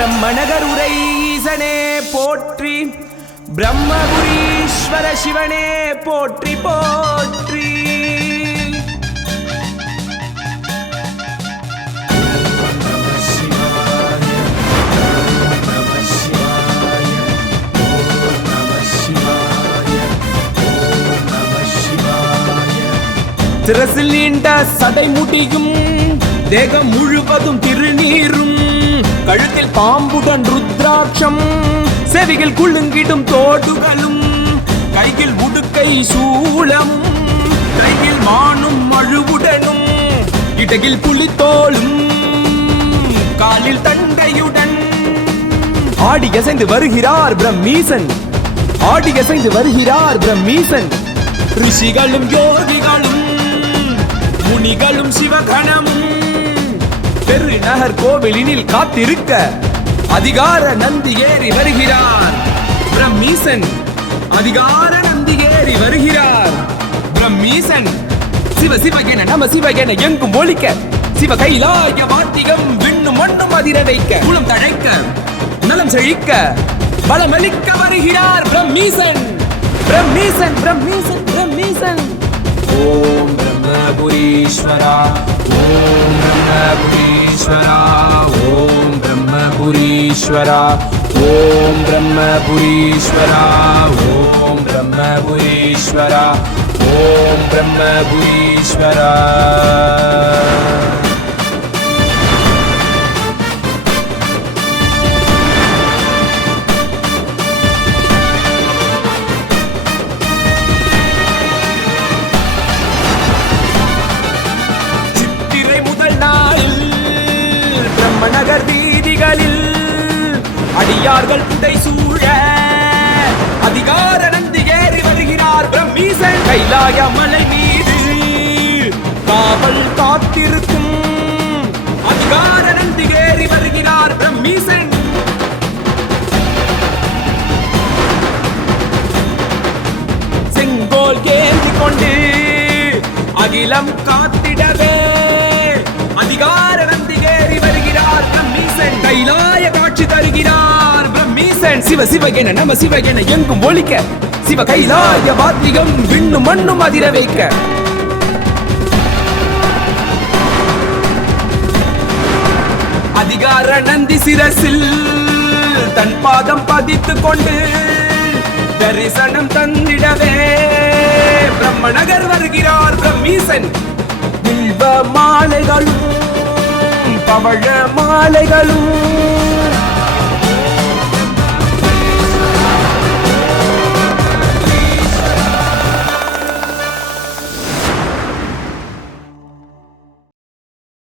பிரம்மநகர் உரை ஈசனே போற்றி. பிரம்மபுரீஸ்வர சிவனே போற்றி போற்றி. சிரசில் நீண்ட சடை முடியும் தேகம் முழுவதும் திருநீரும். கழுத்தில் பாம்புடன் ருத்ராட்சம் செவிகள் குலுங்கிடும் தோடுகளும் கையில் உடுக்கை சூளம் கையில் மானும் மழுவுடனும் இடையில் புலித்தோளும் காலில் தண்டையுடன். ஆடி அசைந்து வருகிறார் பிரம்மீசன் ஆடி அசைந்து வருகிறார் பிரம்மீசன். ரிஷிகளும் யோகிகளும் முனிகளும் சிவகணம் நகர் கோவிலினில் காத்திருக்க அதிகார நந்தி ஏறி வருகிறார். பிரம்மீசன் அதிகார நந்தி ஏறி வருகிறார். பிரம்மீசன் சிவ சிவகென நம சிவகென எங்கும் ஒழிக்க சிவ கைலாய வாத்தியம் விண்ணும் மண்ணும் அதிர வைக்க குளம் தழைக்க நலம் செழிக்க பலமளிக்க வருகிறார் பிரம்மீசன். பிரம்மீசன் பிரம்மீசன் பிரம்மீசன். ஓம் பிரம்மபுரீஸ்வரா ஓம் பிரம்மபுரீஸ்வரா ஓம் பிரம்மபுரீஸ்வரா ஓம் பிரம்மபுரீஸ்வரா ஓம் பிரம்மபுரீஸ்வரா அடியார்கள் புதை சூழ. அதிகார நந்தி ஏறி வருகிறார் பிரம்மீசன். கைலாய மலை மீது காவல் காத்திருக்கும். அதிகார நந்தி ஏறி வருகிறார் பிரம்மீசன். செங்கோல் ஏந்தி கொண்டு அகிலம் காத்திடவே. அதிகார நந்தி ஏறி வருகிறார் பிரம்மீசன். கைலாய சிவ சிவ நம சிவ எங்கும் ஒழிக்க. சிவ கைலாய வாத்தியம் விண்ணும் மண்ணும் அதிர வைக்க. அதிகார நந்தி சிரசில் தன் பாதம் பதித்து கொண்டு தரிசனம் தந்திடவே. பிரம்ம நகர் வருகிறார் பிரம்மீசன். மாலைகளும் பவழ மாலைகளும்